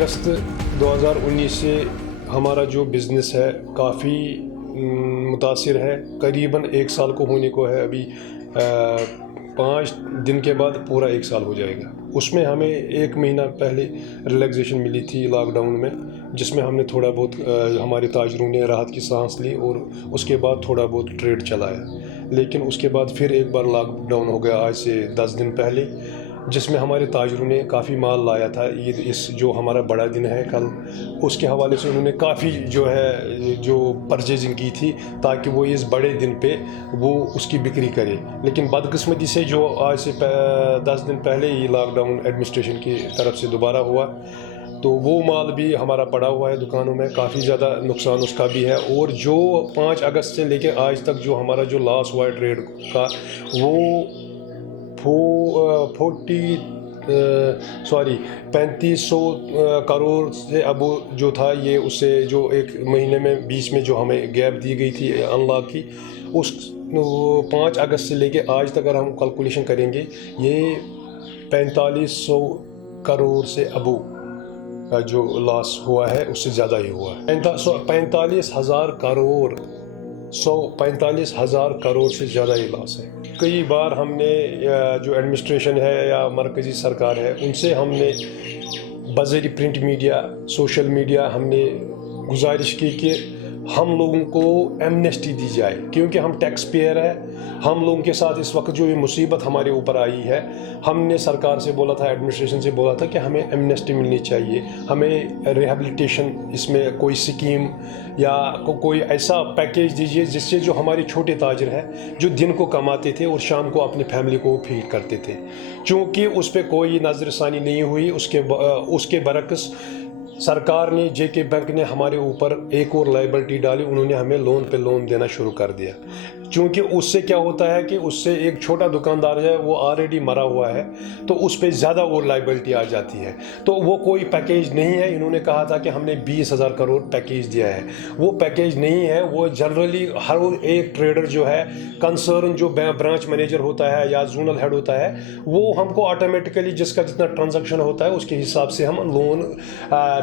अगस्त 2019 से हमारा जो बिज़नेस है काफ़ी मुतासिर है। करीबन 1 साल को होने को है अभी। 5 दिन के बाद पूरा 1 साल हो जाएगा। उसमें हमें 1 महीना पहले रिलैक्सेशन मिली थी लॉकडाउन में, जिसमें हमने थोड़ा बहुत हमारे ताजरों ने राहत की सांस ली और उसके बाद थोड़ा बहुत ट्रेड चलाया। लेकिन उसके बाद फिर एक बार लॉकडाउन हो गया आज से 10 दिन पहले, जिसमें हमारे ताजरों ने काफ़ी माल लाया था। ईद इस जो हमारा बड़ा दिन है कल, उसके हवाले से उन्होंने काफ़ी जो परचेजिंग की थी ताकि वो इस बड़े दिन पे वो उसकी बिक्री करे। लेकिन बदकिस्मती से जो आज से 10 दिन पहले ही लॉकडाउन एडमिनिस्ट्रेशन की तरफ से दोबारा हुआ, तो वो माल भी हमारा पड़ा हुआ है दुकानों में। काफ़ी ज़्यादा नुकसान उसका भी है। और जो 5 अगस्त से लेकर आज तक जो हमारा जो लॉस हुआ है ट्रेड का, वो 3500 करोड़ से अब जो था, ये उससे जो 1 महीने में बीच में जो हमें गैप दी गई थी अनलॉक की, उस 5 अगस्त से लेके आज तक अगर हम कैलकुलेशन करेंगे, ये 4500 करोड़ से अबू जो लॉस हुआ है उससे ज़्यादा ही हुआ है। 45,000 करोड़ 145,000 करोड़ से ज़्यादा ही लॉस है। कई बार हमने जो एडमिनिस्ट्रेशन है या मरकज़ी सरकार है, उनसे हमने बज़ेरी प्रिंट मीडिया, सोशल मीडिया हमने गुजारिश की कि हम लोगों को एमनेस्टी दी जाए, क्योंकि हम टैक्स पेयर हैं। हम लोगों के साथ इस वक्त जो ये मुसीबत हमारे ऊपर आई है, हमने सरकार से बोला था, एडमिनिस्ट्रेशन से बोला था कि हमें एमनेस्टी मिलनी चाहिए, हमें रिहेबिलिटेशन, इसमें कोई स्कीम या कोई ऐसा पैकेज दीजिए जिससे जो हमारे छोटे ताजर हैं जो दिन को कमाते थे और शाम को अपनी फैमिली को फीड करते थे, चूँकि उस पर कोई नज़रसानी नहीं हुई। उसके बरक्स सरकार ने, जेके बैंक ने हमारे ऊपर एक और लायबिलिटी डाली। उन्होंने हमें लोन पे लोन देना शुरू कर दिया, क्योंकि उससे क्या होता है कि उससे एक छोटा दुकानदार है वो ऑलरेडी मरा हुआ है, तो उस पर ज़्यादा और लायबिलिटी आ जाती है। तो वो कोई पैकेज नहीं है। इन्होंने कहा था कि हमने 20,000 करोड़ पैकेज दिया है, वो पैकेज नहीं है। वो जनरली हर एक ट्रेडर जो है, कंसर्न जो ब्रांच मैनेजर होता है या जोनल हेड होता है, वो हमको ऑटोमेटिकली जिसका जितना ट्रांजैक्शन होता है उसके हिसाब से हम लोन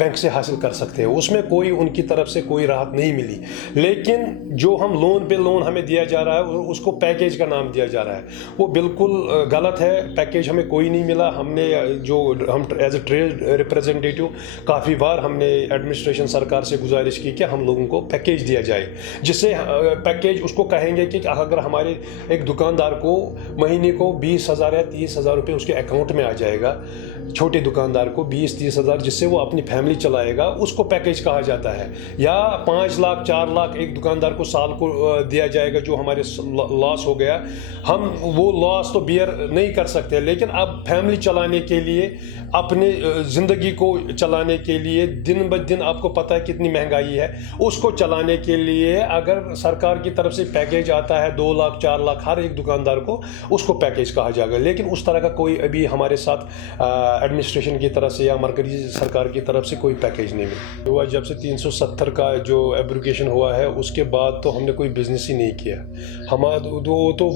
बैंक से हासिल कर सकते हैं। उसमें कोई उनकी तरफ से कोई राहत नहीं मिली। लेकिन जो हम लोन पे लोन हमें दिया जा रहा है, उसको पैकेज का नाम दिया जा रहा है, वो बिल्कुल गलत है। पैकेज हमें कोई नहीं मिला। हम एज ए ट्रेड रिप्रेजेंटेटिव काफ़ी बार हमने एडमिनिस्ट्रेशन सरकार से गुजारिश की कि हम लोगों को पैकेज दिया जाए, जिससे पैकेज उसको कहेंगे कि अगर हमारे एक दुकानदार को महीने को 20,000 या 30,000 रुपये उसके अकाउंट में आ जाएगा, छोटे दुकानदार को 20-30,000, जिससे वो अपनी फैमिली चलाएगा, उसको पैकेज कहा जाता है। या 5 लाख 4 लाख एक दुकानदार को साल को दिया जाएगा जो हमारे लॉस हो गया। हम वो लॉस तो बियर नहीं कर सकते, लेकिन अब फैमिली चलाने के लिए, अपने ज़िंदगी को चलाने के लिए, दिन ब दिन आपको पता है कितनी महंगाई है, उसको चलाने के लिए अगर सरकार की तरफ से पैकेज आता है 2 लाख 4 लाख हर एक दुकानदार को, उसको पैकेज कहा जाएगा। लेकिन उस तरह का कोई अभी हमारे साथ एडमिनिस्ट्रेशन की तरफ से या मरकज़ी सरकार की तरफ से कोई पैकेज नहीं मिला हुआ। जब से 370 का जो एब्रोगेशन हुआ है, उसके बाद तो हमने कोई बिज़नेस ही नहीं किया। हमारा तो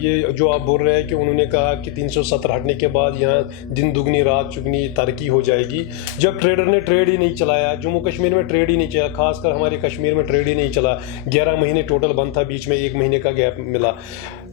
ये जो आप बोल रहे हैं कि उन्होंने कहा कि 370 हटने के बाद यहाँ दिन दुगनी रात चुगनी तरक्की हो जाएगी, जब ट्रेडर ने ट्रेड ही नहीं चलाया। जम्मू कश्मीर में ट्रेड ही नहीं चला, खासकर हमारे कश्मीर में ट्रेड ही नहीं चला। 11 महीने टोटल बंद था, बीच में 1 महीने का गैप मिला।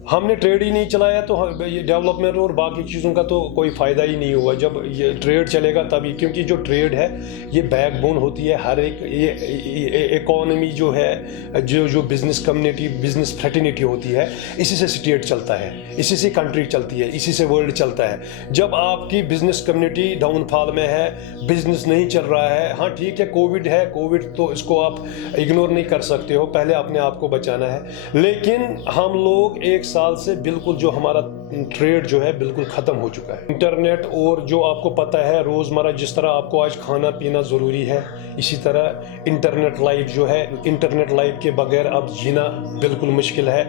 हमने ट्रेड ही नहीं चलाया, तो ये डेवलपमेंट और बाकी चीज़ों का तो कोई फ़ायदा ही नहीं हुआ। जब ये ट्रेड चलेगा तभी, क्योंकि जो ट्रेड है ये बैकबोन होती है हर एक ये इकोनॉमी जो है, जो बिज़नेस कम्युनिटी, बिज़नेस फ्रेटर्निटी होती है, इसी से स्टेट चलता है, इसी से कंट्री चलती है, इसी से वर्ल्ड चलता है। जब आपकी बिज़नेस कम्युनिटी डाउनफॉल में है, बिज़नेस नहीं चल रहा है, हाँ ठीक है कोविड है, कोविड तो इसको आप इग्नोर नहीं कर सकते हो, पहले अपने आप को बचाना है। लेकिन हम लोग 1 साल से बिल्कुल जो हमारा ट्रेड जो है बिल्कुल ख़त्म हो चुका है। इंटरनेट और जो आपको पता है रोज़मर्रा जिस तरह आपको आज खाना पीना ज़रूरी है, इसी तरह इंटरनेट लाइफ जो है, इंटरनेट लाइफ के बगैर अब जीना बिल्कुल मुश्किल है।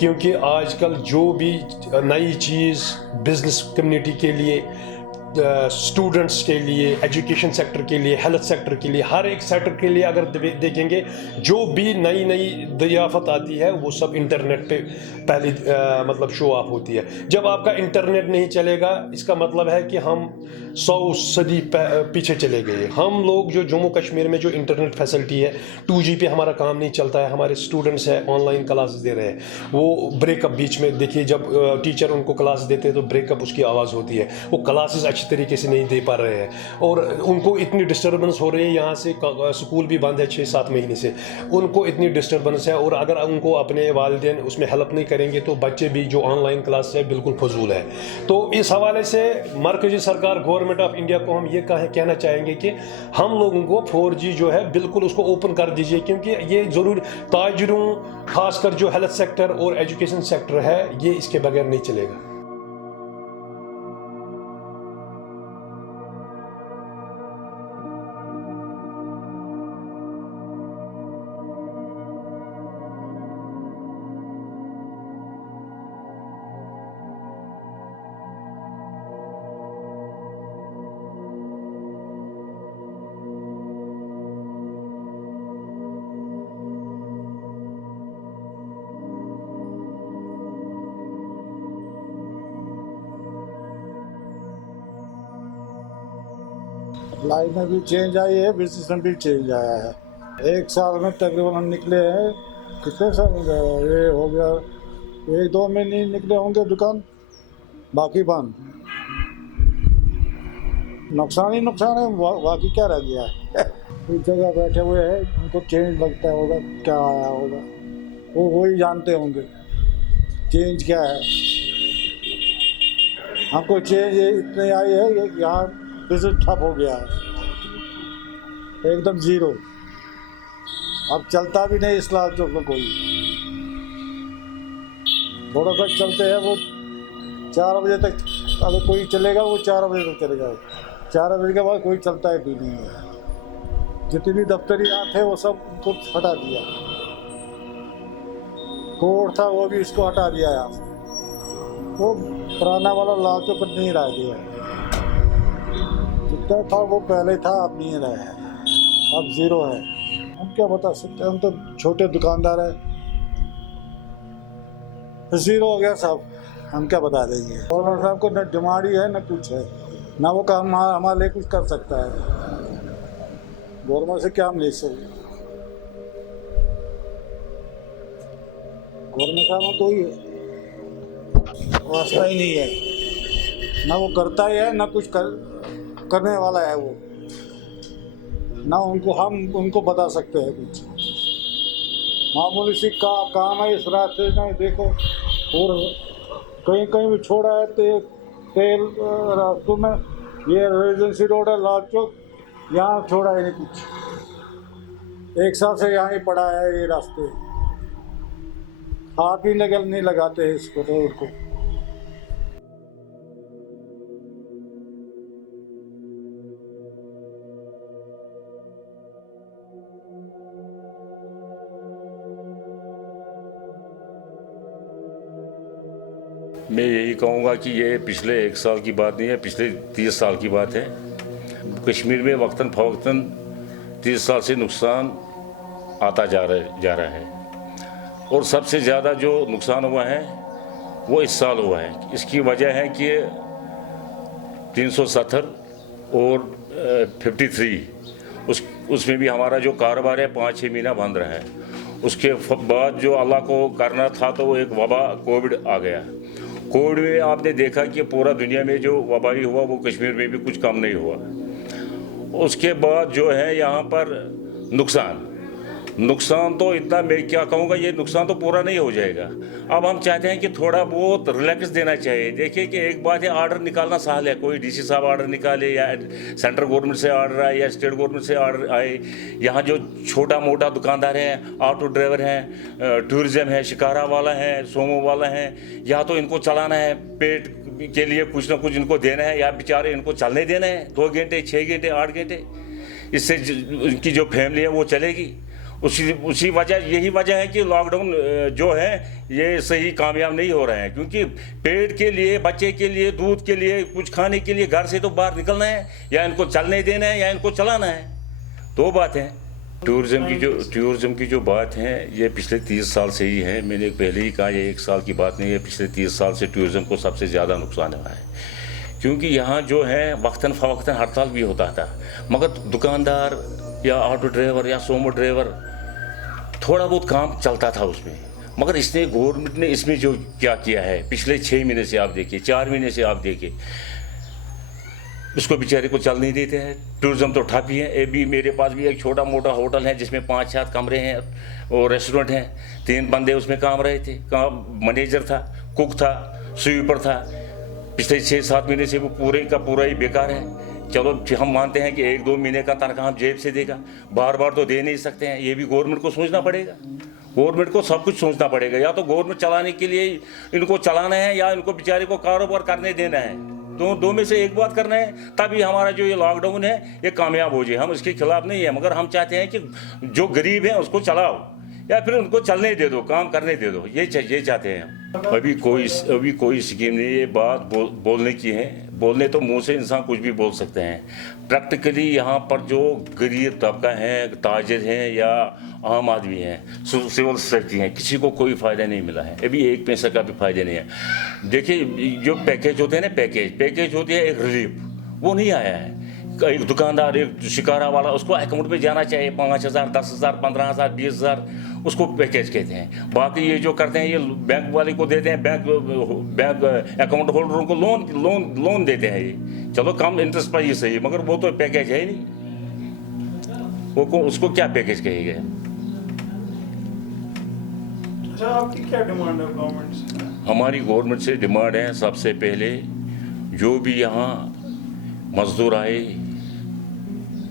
क्योंकि आजकल जो भी नई चीज़ बिज़नेस कम्युनिटी के लिए اسٹوڈنٹس کے لیے, ایجوکیشن سیکٹر کے لیے, ہیلتھ سیکٹر کے لیے, ہر ایک سیکٹر کے لیے اگر دیکھیں گے جو بھی نئی نئی دریافت آتی ہے وہ سب انٹرنیٹ پہ پہلی مطلب شو آف ہوتی ہے. جب آپ کا انٹرنیٹ نہیں چلے گا اس کا مطلب ہے کہ ہم 100 صدی پیچھے چلے گئے. ہم لوگ جو جموں کشمیر میں جو انٹرنیٹ فیسلٹی ہے 2G پہ ہمارا کام نہیں چلتا ہے. ہمارے اسٹوڈنٹس ہیں آن لائن کلاسز دے رہے ہیں, وہ بریک اپ بیچ میں دیکھیے جب ٹیچر ان کو کلاس دیتے ہیں تو بریک اپ اس کی آواز ہوتی ہے, وہ کلاسز اچھی طریقے سے نہیں دے پا رہے ہیں اور ان کو اتنی ڈسٹربنس ہو رہی ہے. یہاں سے اسکول بھی بند ہے 6-7 مہینے سے, ان کو اتنی ڈسٹربنس ہے اور اگر ان کو اپنے والدین اس میں ہیلپ نہیں کریں گے تو بچے بھی جو آن لائن کلاس ہے بالکل فضول ہے. تو اس حوالے سے مرکزی سرکار گورنمنٹ آف انڈیا کو ہم یہ کہنا چاہیں گے کہ ہم لوگوں کو 4G جو ہے بالکل اس کو اوپن کر دیجیے, کیونکہ یہ ضرور تاجروں خاص کر جو ہیلتھ سیکٹر اور ایجوکیشن سیکٹر ہے یہ اس کے بغیر نہیں چلے گا. اپلائی میں بھی چینج آئی ہے, بزنس میں بھی چینج آیا ہے. 1 سال میں تقریباً ہم نکلے ہیں, کتنے سال ہو گیا, یہ ہو گیا 1-2 مہینے نکلے ہوں گے دکان, باقی بند. نقصان ہی نقصان ہے, باقی کیا رہ گیا ہے. اس جگہ بیٹھے ہوئے ہیں, ان کو چینج لگتا ہوگا کیا آیا ہوگا, وہ وہی جانتے ہوں گے چینج کیا ہے. ہم کو چینج اتنی آئی ہے کہ یہاں بزنس ٹھپ ہو گیا ہے ایک دم زیرو. اب چلتا بھی نہیں اس لال چوک میں کوئی, تھوڑا سا چلتے ہیں وہ 4 بجے تک, اگر کوئی چلے گا وہ 4 بجے تک چلے گا, 4 بجے کے بعد کوئی چلتا ہے بھی نہیں ہے. جتنی دفتری یہاں تھے وہ سب ان کو ہٹا دیا, کوٹ تھا وہ بھی اس کو ہٹا دیا یہاں سے, وہ پرانا والا لال چوک نہیں رہ گیا. جتنا تھا وہ پہلے تھا, اب نہیں رہا ہے, اب زیرو ہے. ہم کیا بتا سکتے ہیں, ہم تو چھوٹے دکاندار ہیں, زیرو ہو گیا صاحب, ہم کیا بتا دیں گے. گورنر صاحب کو نہ ڈیمانڈ ہی ہے نہ کچھ ہے, نہ وہ کام ہمارے لیے کچھ کر سکتا ہے. گورنر سے کیا ہم لے سکتے, گورنر صاحب میں کوئی واسطہ ہی نہیں ہے, نہ وہ کرتا ہی ہے نہ کچھ کرنے والا ہے وہ, نہ ہم ان کو بتا سکتے ہیں کچھ. معمولی سی کام ہے اس راستے میں دیکھو, اور کہیں کہیں بھی چھوڑا ہے تیل راستوں میں, یہ ریجنسی روڈ ہے لال چوک, یہاں چھوڑا ہے نہیں کچھ. 1 سال سے یہاں ہی پڑا ہے یہ راستے, ہاتھ ہی نہیں لگاتے ہیں اس کو روڈ کو. میں یہی کہوں گا کہ یہ پچھلے 1 سال کی بات نہیں ہے, پچھلے 30 سال کی بات ہے. کشمیر میں وقتاً فوقتاً 30 سال سے نقصان آتا جا رہا ہے, اور سب سے زیادہ جو نقصان ہوا ہے وہ اس سال ہوا ہے. اس کی وجہ ہے کہ 370 اور 53 اس میں بھی ہمارا جو کاروبار ہے 5-6 مہینہ بند رہا ہے. اس کے بعد جو اللہ کو کرنا تھا تو وہ ایک وبا کووڈ آ گیا. کووڈ میں آپ نے دیکھا کہ پورا دنیا میں جو وبائی ہوا وہ کشمیر میں بھی کچھ کم نہیں ہوا. اس کے بعد جو ہے یہاں پر نقصان تو اتنا, میں کیا کہوں گا, یہ نقصان تو پورا نہیں ہو جائے گا. اب ہم چاہتے ہیں کہ تھوڑا بہت ریلیکس دینا چاہیے. دیکھیے کہ ایک بات ہے, آرڈر نکالنا سہل ہے, کوئی DC صاحب آرڈر نکالے یا سینٹرل گورنمنٹ سے آرڈر آئے یا اسٹیٹ گورنمنٹ سے آرڈر آئے. یہاں جو چھوٹا موٹا دکاندار ہیں, آٹو ڈرائیور ہیں, ٹورزم ہے, شکارا والا ہے, سومو والا ہے, یا تو ان کو چلانا ہے, پیٹ کے لیے کچھ نہ کچھ ان کو دینا ہے, یا بیچارے ان کو چلنے دینا ہے 2 گھنٹے 6 گھنٹے 8 گھنٹے, اس سے ان کی جو فیملی ہے وہ چلے گی. उसी वजह यही वजह है कि लॉकडाउन जो है ये सही कामयाब नहीं हो रहे हैं, क्योंकि पेट के लिए, बच्चे के लिए, दूध के लिए, कुछ खाने के लिए घर से तो बाहर निकलना है, या इनको चलने देना है या इनको चलाना है, दो बात है। टूरिज्म की जो बात है ये पिछले 30 साल से ही है। मैंने पहले ही कहा ये 1 साल की बात नहीं है, पिछले 30 साल से टूरिज्म को सबसे ज़्यादा नुकसान हुआ है, क्योंकि यहाँ जो है वक्तन फ़वक्तन हड़ताल भी होता था, मगर दुकानदार या ऑटो ड्राइवर या सोमो ड्राइवर थोड़ा बहुत काम चलता था उसमें। मगर इसने गवर्नमेंट ने इसमें जो क्या किया है पिछले 6 महीने से आप देखिए, 4 महीने से आप देखिए, उसको बेचारे को चल नहीं देते हैं। टूरिज्म तो ठप ही है। अभी मेरे पास भी एक छोटा मोटा होटल है जिसमें 5-7 कमरे हैं और रेस्टोरेंट हैं, 3 बंदे उसमें काम रहे थे, मैनेजर था, कुक था, स्वीपर था। पिछले 6-7 महीने से वो पूरे का पूरा ही बेकार है। चलो हम मानते हैं कि 1-2 महीने का तनख्वाह हम जेब से देगा, बार बार तो दे नहीं सकते हैं, ये भी गवर्नमेंट को सोचना पड़ेगा। गवर्नमेंट को सब कुछ सोचना पड़ेगा, या तो गवर्नमेंट चलाने के लिए इनको चलाना है या इनको बेचारे को कारोबार करने देना है, दो में से एक बात करना है, तभी हमारा जो ये लॉकडाउन है ये कामयाब हो जाए। हम इसके खिलाफ नहीं है, मगर हम चाहते हैं कि जो गरीब है उसको चलाओ या फिर उनको चलने दे दो, काम करने दे दो, ये चाहते हैं हम। अभी कोई स्कीम नहीं, ये बात बोलने की है। बोलने तो मुंह से इंसान कुछ भी बोल सकते हैं, प्रैक्टिकली यहाँ पर जो गरीब तबका है, ताजिर हैं या आम आदमी हैं, सिविल सोसाइटी हैं, किसी को कोई फ़ायदा नहीं मिला है, अभी 1 पैसे का भी फ़ायदा नहीं है। देखिए जो पैकेज होते हैं ना, पैकेज होती है एक रिलीफ, वो नहीं आया है। एक दुकानदार, एक शिकारा वाला, उसको अकाउंट में जाना चाहिए 5,000, 10,000, 15,000, 20,000, उसको पैकेज कहते हैं। बाकी ये जो करते हैं ये बैंक वाले को देते हैं, बैंक अकाउंट होल्डरों को लोन देते हैं। ये चलो कम इंटरेस्ट पर ही सही, मगर वो तो पैकेज है ही नहीं, वो उसको क्या पैकेज कहेगा। अच्छा, आपकी क्या डिमांड है गवर्नमेंट से? हमारी गवर्नमेंट से डिमांड है, सबसे पहले जो भी यहाँ मजदूर आए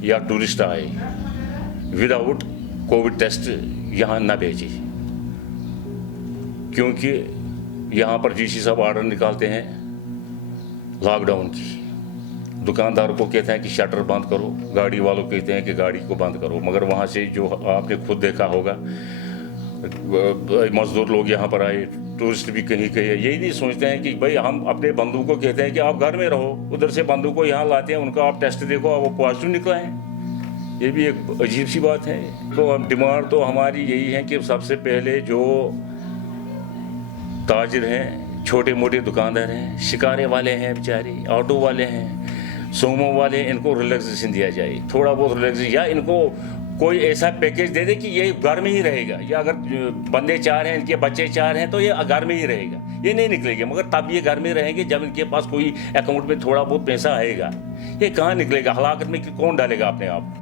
या टूरिस्ट आए विदाउट कोविड टेस्ट यहाँ न भेजे, क्योंकि यहाँ पर जीसी साहब ऑर्डर निकालते हैं लॉकडाउन की। दुकानदार को कहते हैं कि शटर बंद करो, गाड़ी वालों कहते हैं कि गाड़ी को बंद करो, मगर वहाँ से जो आपने खुद देखा होगा मजदूर लोग यहाँ पर आए, टूरिस्ट भी कहीं यही नहीं सोचते हैं कि भाई हम अपने बंधु को कहते हैं कि आप घर में रहो, उधर से बंधु को यहाँ लाते हैं, उनका आप टेस्ट देखो, वो पॉजिटिव निकला है। ये भी एक अजीब सी बात है। तो हम डिमांड तो हमारी यही है कि सबसे पहले जो ताजिर हैं, छोटे मोटे दुकानदार हैं, शिकारे वाले हैं, बेचारे ऑटो वाले हैं, सोमो वाले, इनको रिलैक्सेशन दिया जाए, थोड़ा बहुत रिलैक्सेशन, या इनको कोई ऐसा पैकेज दे दे कि ये घर में ही रहेगा, या अगर बंदे 4 हैं, इनके बच्चे 4 हैं, तो ये घर में ही रहेगा, ये नहीं निकलेगा। मगर तब ये घर में रहेंगे जब इनके पास कोई अकाउंट में थोड़ा बहुत पैसा आएगा। ये कहाँ निकलेगा? हलाकत में कौन डालेगा अपने आप?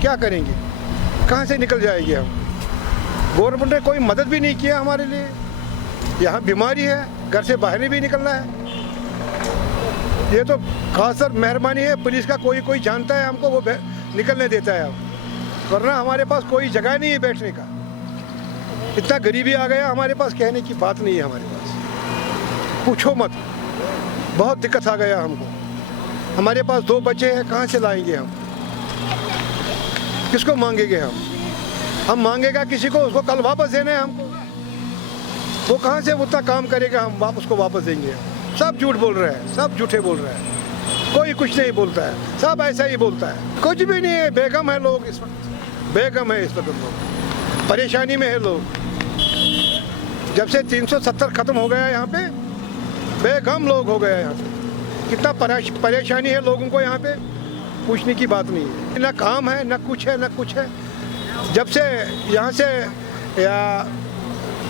क्या करेंगे, कहाँ से निकल जाएंगे हम? गवर्नमेंट ने कोई मदद भी नहीं किया हमारे लिए। यहाँ बीमारी है, घर से बाहर नहीं भी निकलना है। ये तो खास मेहरबानी है पुलिस का, कोई जानता है हमको, वो निकलने देता है। वरना हमारे पास कोई जगह नहीं है बैठने का। इतना गरीबी आ गया हमारे पास, कहने की बात नहीं है हमारे पास, पूछो मत। बहुत दिक्कत आ गया हमको। हमारे पास 2 बच्चे हैं, कहाँ से लाएंगे हम? किसको मांगेंगे हम मांगेगा किसी को, उसको कल वापस देना है हमको। वो कहाँ से उतना काम करेगा, हम उसको वापस देंगे? सब झूठ बोल रहे हैं, सब झूठे बोल रहे हैं, कोई कुछ नहीं बोलता है, सब ऐसा ही बोलता है। कुछ भी नहीं है, बेगम है लोग इस वक्त, बेगम है इस वक्त लोग, परेशानी में है लोग। जब से 370 खत्म हो गया यहाँ पे, बेगम लोग हो गया यहाँ पे। कितना परेशानी है लोगों को यहाँ पे, पूछने की बात नहीं है। ना काम है, ना कुछ है, ना कुछ है। जब से यहाँ से या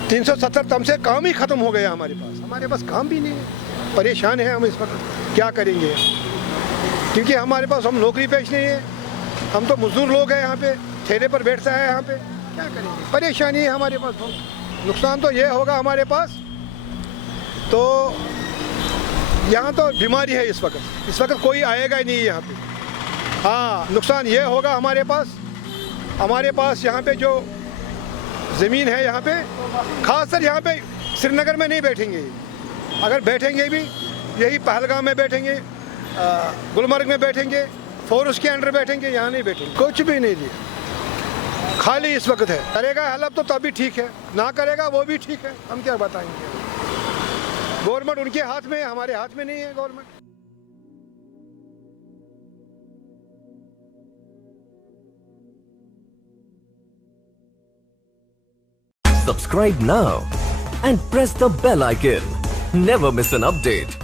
370 तब से काम ही ख़त्म हो गया हमारे पास काम भी नहीं है। परेशान है हम इस वक्त, क्या करेंगे? क्योंकि हमारे पास, हम नौकरी पेश नहीं है, हम तो मजदूर लोग हैं। यहाँ पे ठेले पर बैठता है, यहाँ पे क्या करेंगे? परेशानी है हमारे पास बहुत। नुकसान तो ये होगा हमारे पास, तो यहाँ तो बीमारी है इस वक्त कोई आएगा ही नहीं यहाँ पे। हाँ, नुकसान ये होगा हमारे पास यहाँ पे जो ज़मीन है, यहाँ पे खासकर यहाँ पे श्रीनगर में नहीं बैठेंगे। अगर बैठेंगे भी यही पहलगाम में बैठेंगे, गुलमर्ग में बैठेंगे, फोर्स के अंडर बैठेंगे, यहाँ नहीं बैठेंगे, कुछ भी नहीं दिया, खाली इस वक्त है। करेगा हेल्प तो तभी ठीक है, ना करेगा वो भी ठीक है, हम क्या बताएंगे। गवर्नमेंट उनके हाथ में है, हमारे हाथ में नहीं है government. Subscribe now and press the bell icon. Never miss an update.